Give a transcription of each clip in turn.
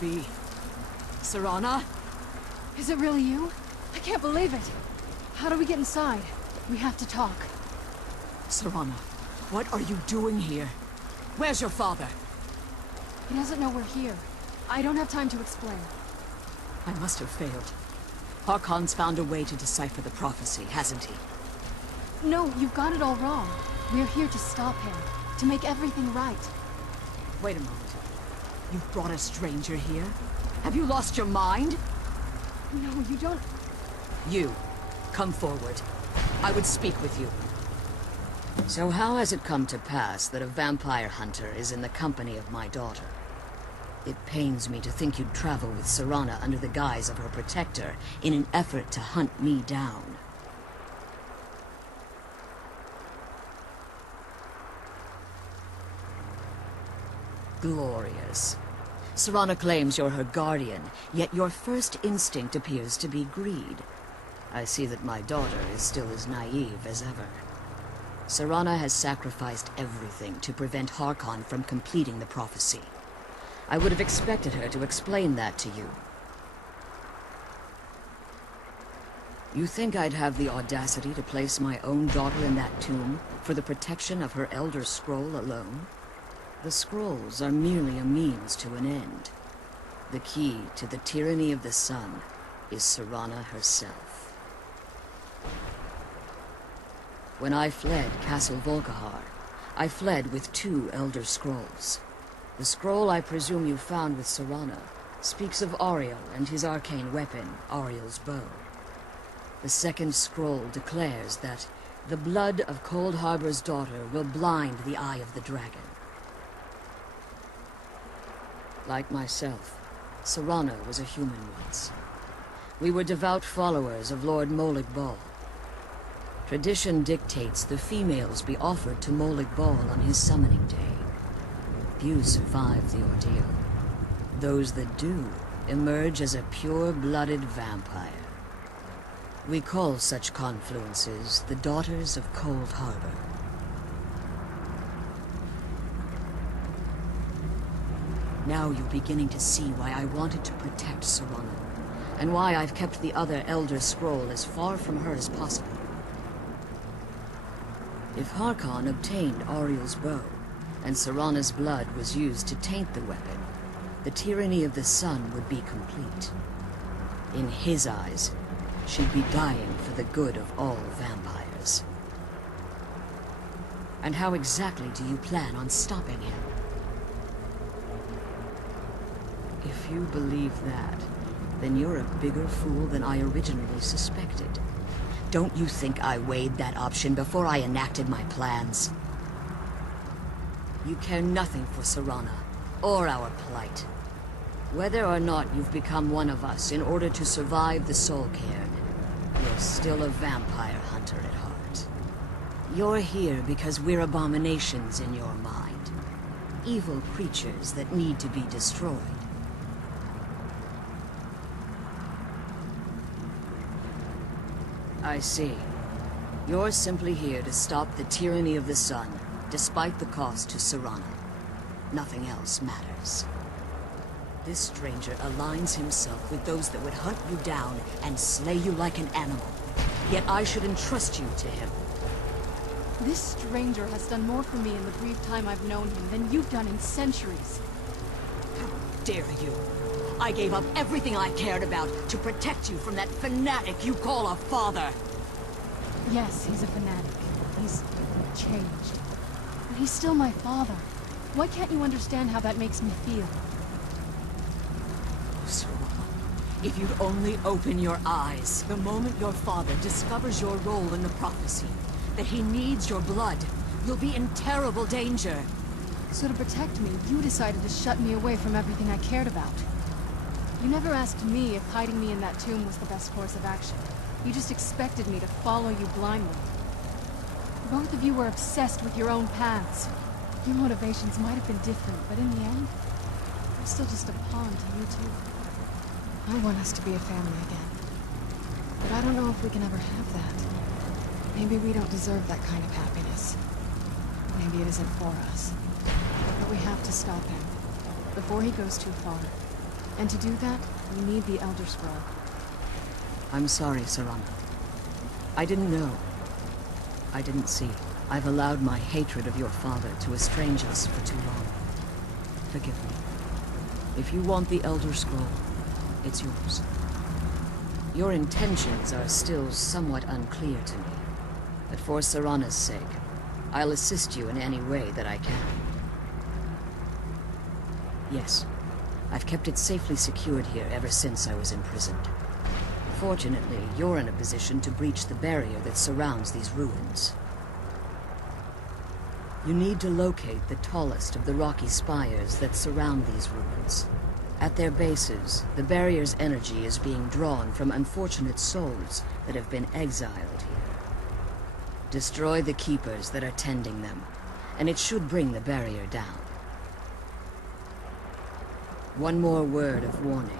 be? Serana? Is it really you? I can't believe it. How do we get inside? We have to talk. Serana, what are you doing here? Where's your father? He doesn't know we're here. I don't have time to explain. I must have failed. Harkon's found a way to decipher the prophecy, hasn't he? No, you've got it all wrong. We're here to stop him. To make everything right. Wait a moment. You've brought a stranger here? Have you lost your mind? No, you don't... You, come forward. I would speak with you. So how has it come to pass that a vampire hunter is in the company of my daughter? It pains me to think you'd travel with Serana under the guise of her protector in an effort to hunt me down. Glorious. Serana claims you're her guardian, yet your first instinct appears to be greed. I see that my daughter is still as naive as ever. Serana has sacrificed everything to prevent Harkon from completing the prophecy. I would have expected her to explain that to you. You think I'd have the audacity to place my own daughter in that tomb for the protection of her Elder Scroll alone? The scrolls are merely a means to an end. The key to the tyranny of the sun is Serana herself. When I fled Castle Volkihar, I fled with 2 Elder Scrolls. The scroll I presume you found with Serana speaks of Auriel and his arcane weapon, Auriel's bow. The second scroll declares that the blood of Cold Harbor's daughter will blind the eye of the dragon. Like myself, Serana was a human once. We were devout followers of Lord Molig Bal. Tradition dictates the females be offered to Molig Bal on his summoning day. Few survive the ordeal. Those that do emerge as a pure-blooded vampire. We call such confluences the Daughters of Cold Harbor. Now you're beginning to see why I wanted to protect Serana, and why I've kept the other Elder Scroll as far from her as possible. If Harkon obtained Auriel's bow, and Serana's blood was used to taint the weapon, the tyranny of the sun would be complete. In his eyes, she'd be dying for the good of all vampires. And how exactly do you plan on stopping him? If you believe that, then you're a bigger fool than I originally suspected. Don't you think I weighed that option before I enacted my plans? You care nothing for Serana, or our plight. Whether or not you've become one of us in order to survive the Sould Cairn, you're still a vampire hunter at heart. You're here because we're abominations in your mind. Evil creatures that need to be destroyed. I see. You're simply here to stop the tyranny of the sun, despite the cost to Serana. Nothing else matters. This stranger aligns himself with those that would hunt you down and slay you like an animal. Yet I should entrust you to him. This stranger has done more for me in the brief time I've known him than you've done in centuries. How dare you! I gave up everything I cared about to protect you from that fanatic you call a father! Yes, he's a fanatic. He's changed. But he's still my father. Why can't you understand how that makes me feel? Oh, Serana, if you'd only open your eyes. The moment your father discovers your role in the prophecy, that he needs your blood, you'll be in terrible danger. So to protect me, you decided to shut me away from everything I cared about. You never asked me if hiding me in that tomb was the best course of action. You just expected me to follow you blindly. Both of you were obsessed with your own paths. Your motivations might have been different, but in the end, I'm still just a pawn to you two. I want us to be a family again. But I don't know if we can ever have that. Maybe we don't deserve that kind of happiness. Maybe it isn't for us. But we have to stop him, before he goes too far. And to do that, we need the Elder Scroll. I'm sorry, Serana. I didn't know. I didn't see. I've allowed my hatred of your father to estrange us for too long. Forgive me. If you want the Elder Scroll, it's yours. Your intentions are still somewhat unclear to me, but for Serana's sake, I'll assist you in any way that I can. Yes, I've kept it safely secured here ever since I was imprisoned. Fortunately, you're in a position to breach the barrier that surrounds these ruins. You need to locate the tallest of the rocky spires that surround these ruins. At their bases, the barrier's energy is being drawn from unfortunate souls that have been exiled here. Destroy the keepers that are tending them, and it should bring the barrier down. One more word of warning.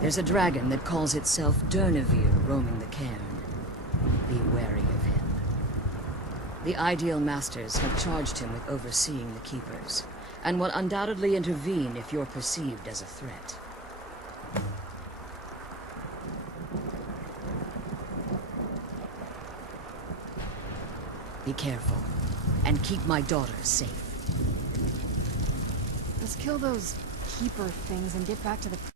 There's a dragon that calls itself Durnevere roaming the cairn. Be wary of him. The Ideal Masters have charged him with overseeing the keepers, and will undoubtedly intervene if you're perceived as a threat. Be careful, and keep my daughter safe. Let's kill those keeper things and get back to the...